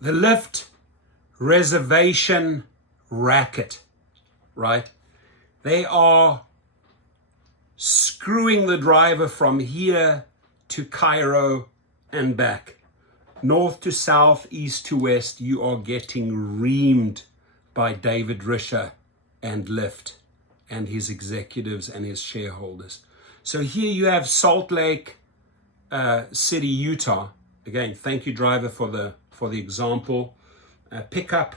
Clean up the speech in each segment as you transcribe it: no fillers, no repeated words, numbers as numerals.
The Lyft reservation racket, right? They are screwing the driver from here to Cairo and back. North to south, east to west, you are getting reamed by David Risher and Lyft and his executives and his shareholders. So here you have Salt Lake City, Utah. Again, thank you, driver, for the example. Pick up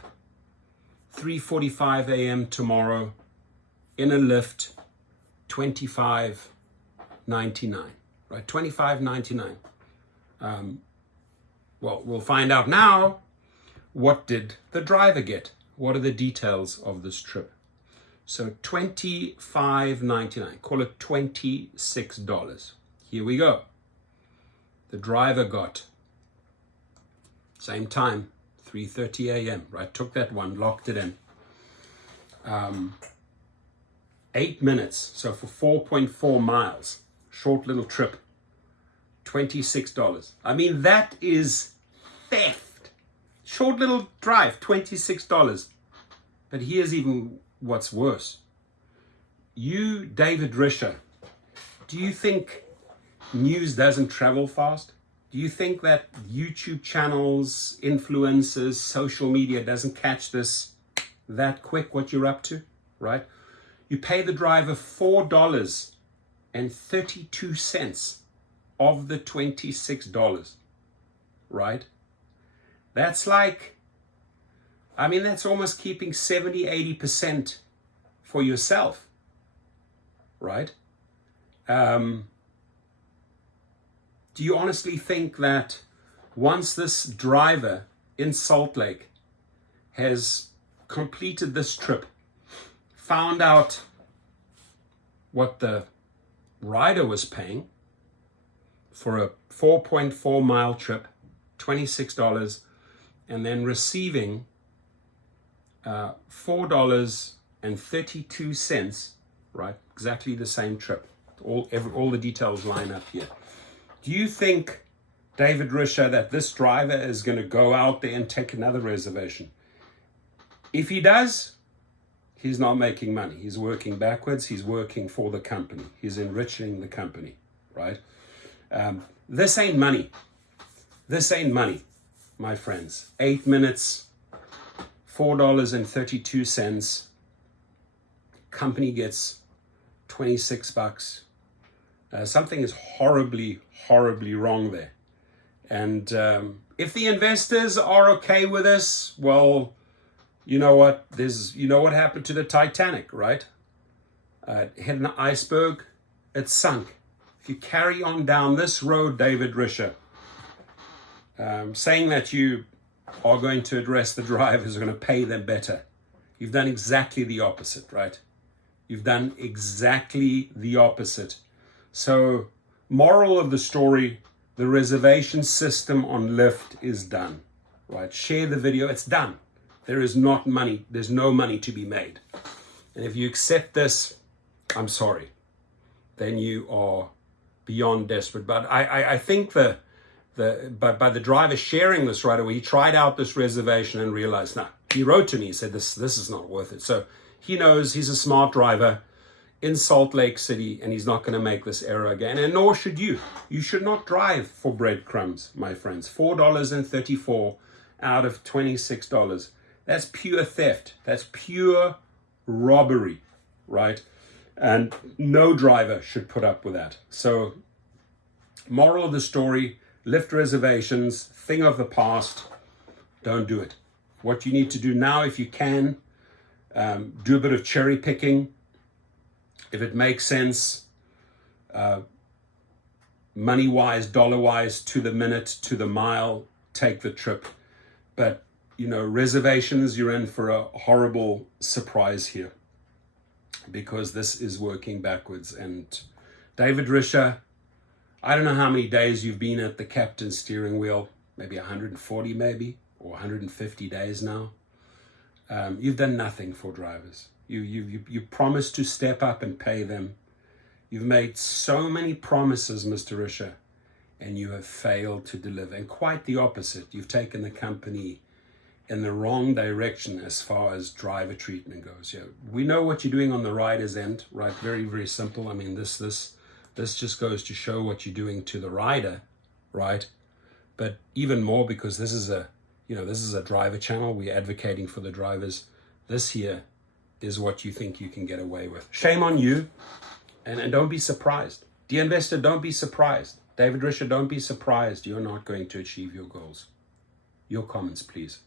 3:45 a.m. tomorrow in a Lyft, $25.99, right? $25.99. Well, we'll find out now. What did the driver get? What are the details of this trip? So $25.99, call it $26. Here we go. The driver got, same time, 3:30 a.m., right? Took that one, locked it in. 8 minutes, so for 4.4 miles, short little trip, $26. I mean, that is theft. Short little drive, $26. But here's even what's worse. You, David Risher, do you think news doesn't travel fast? Do you think that YouTube channels, influencers, social media doesn't catch this that quick, what you're up to, right? You pay the driver $4.32 of the $26, right? That's like, I mean, that's almost keeping 70, 80% for yourself, right? Do you honestly think that once this driver in Salt Lake has completed this trip, found out what the rider was paying for a 4.4 mile trip, $26, and then receiving $4.32, right? Exactly the same trip. All the details line up here. Do you think, David Risher, that this driver is going to go out there and take another reservation? If he does, he's not making money. He's working backwards. He's working for the company. He's enriching the company, right? This ain't money. This ain't money, my friends. 8 minutes, $4.32. Company gets $26. Something is horribly wrong there. And if the investors are okay with this, well, you know what? You know what happened to the Titanic, right? It hit an iceberg, it sunk. If you carry on down this road, David Risher, saying that you are going to address the drivers, are going to pay them better, you've done exactly the opposite, right? You've done exactly the opposite. So, moral of the story, the reservation system on Lyft is done, right? Share the video, it's done. There's no money to be made. And if you accept this, I'm sorry, then you are beyond desperate. But I think by the driver sharing this right away, he tried out this reservation and realized, no, he wrote to me, he said, this is not worth it. So he knows he's a smart driver in Salt Lake City, and he's not going to make this error again, and nor should you. You should not drive for breadcrumbs, my friends. $4.34 out of $26. That's pure theft. That's pure robbery, right? And no driver should put up with that. So, moral of the story, Lyft reservations, thing of the past, don't do it. What you need to do now, if you can, do a bit of cherry picking. If it makes sense, money-wise, dollar-wise, to the minute, to the mile, take the trip. But, you know, reservations, you're in for a horrible surprise here, because this is working backwards. And David Risher, I don't know how many days you've been at the captain's steering wheel, maybe 140 maybe, or 150 days now. You've done nothing for drivers. You promised to step up and pay them. You've made so many promises, Mr. Risher, and you have failed to deliver. And quite the opposite. You've taken the company in the wrong direction as far as driver treatment goes. Yeah, we know what you're doing on the rider's end, right? Very, very simple. I mean, this just goes to show what you're doing to the rider, right? But even more, because this is a driver channel, we're advocating for the drivers. This here is what you think you can get away with. Shame on you, and don't be surprised. Dear investor, don't be surprised. David Risher, don't be surprised you're not going to achieve your goals. Your comments, please.